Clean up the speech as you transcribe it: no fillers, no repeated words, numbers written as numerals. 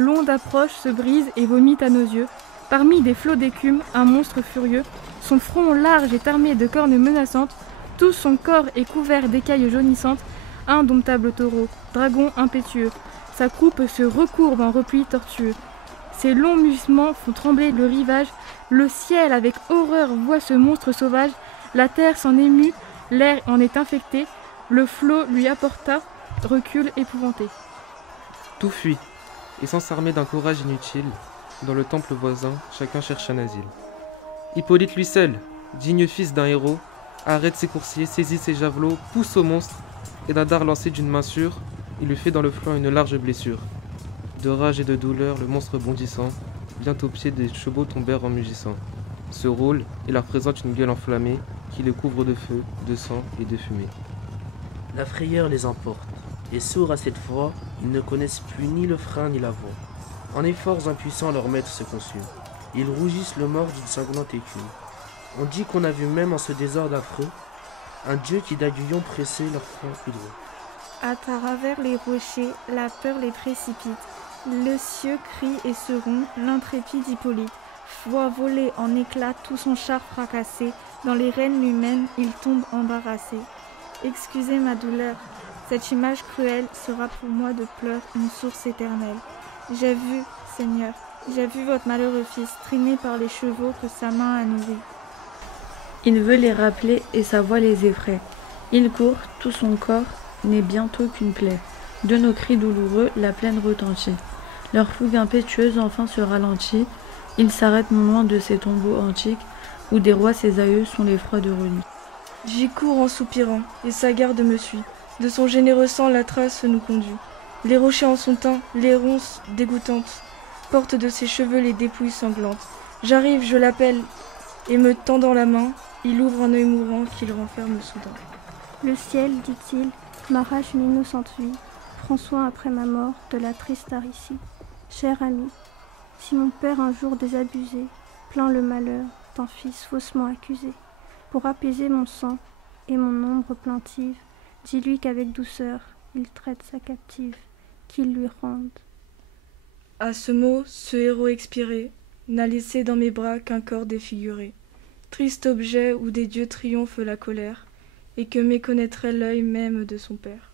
L'onde approche, se brise et vomit à nos yeux. Parmi des flots d'écume, un monstre furieux. Son front large est armé de cornes menaçantes. Tout son corps est couvert d'écailles jaunissantes. Indomptable taureau, dragon impétueux. Sa croupe se recourbe en repli tortueux. Ses longs mugissements font trembler le rivage. Le ciel avec horreur voit ce monstre sauvage. La terre s'en émue, l'air en est infecté. Le flot lui apporta recul épouvanté. Tout fuit, et sans s'armer d'un courage inutile, dans le temple voisin, chacun cherche un asile. Hippolyte lui seul, digne fils d'un héros, arrête ses coursiers, saisit ses javelots, pousse au monstre, et d'un dard lancé d'une main sûre, il lui fait dans le flanc une large blessure. De rage et de douleur, le monstre bondissant, bientôt au pied des chevaux tombèrent en mugissant. Se roule et leur présente une gueule enflammée, qui les couvre de feu, de sang et de fumée. La frayeur les emporte, et sourds à cette voix, ils ne connaissent plus ni le frein ni la voie. En efforts impuissants, leur maître se consume. Ils rougissent le mort d'une sanglante écume. On dit qu'on a vu même en ce désordre affreux, un dieu qui d'aiguillon pressait leur front poudreux. À travers les rochers, la peur les précipite. Le cieux crie et se rompt, l'intrépide Hippolyte voit voler en éclats tout son char fracassé. Dans les rênes humaines, il tombe embarrassé. Excusez ma douleur, cette image cruelle sera pour moi de pleurs une source éternelle. J'ai vu, Seigneur, j'ai vu votre malheureux fils traîné par les chevaux que sa main a nourris. Il veut les rappeler et sa voix les effraie. Il court, tout son corps n'est bientôt qu'une plaie. De nos cris douloureux, la plaine retentit. Leur fougue impétueuse enfin se ralentit. Ils s'arrêtent non loin de ces tombeaux antiques, où des rois ses aïeux sont les froids de reliques. J'y cours en soupirant, et sa garde me suit. De son généreux sang la trace nous conduit. Les rochers en sont teints, les ronces dégoûtantes portent de ses cheveux les dépouilles sanglantes. J'arrive, je l'appelle, et me tendant la main, il ouvre un œil mourant qu'il renferme soudain. Le ciel, dit-il, m'arrache une innocente vie. Prends soin après ma mort de la triste Aricie. Cher ami, si mon père un jour désabusé plaint le malheur d'un fils faussement accusé, pour apaiser mon sang et mon ombre plaintive, dis-lui qu'avec douceur il traite sa captive, qu'il lui rende. À ce mot, ce héros expiré n'a laissé dans mes bras qu'un corps défiguré, triste objet où des dieux triomphent la colère, et que méconnaîtrait l'œil même de son père.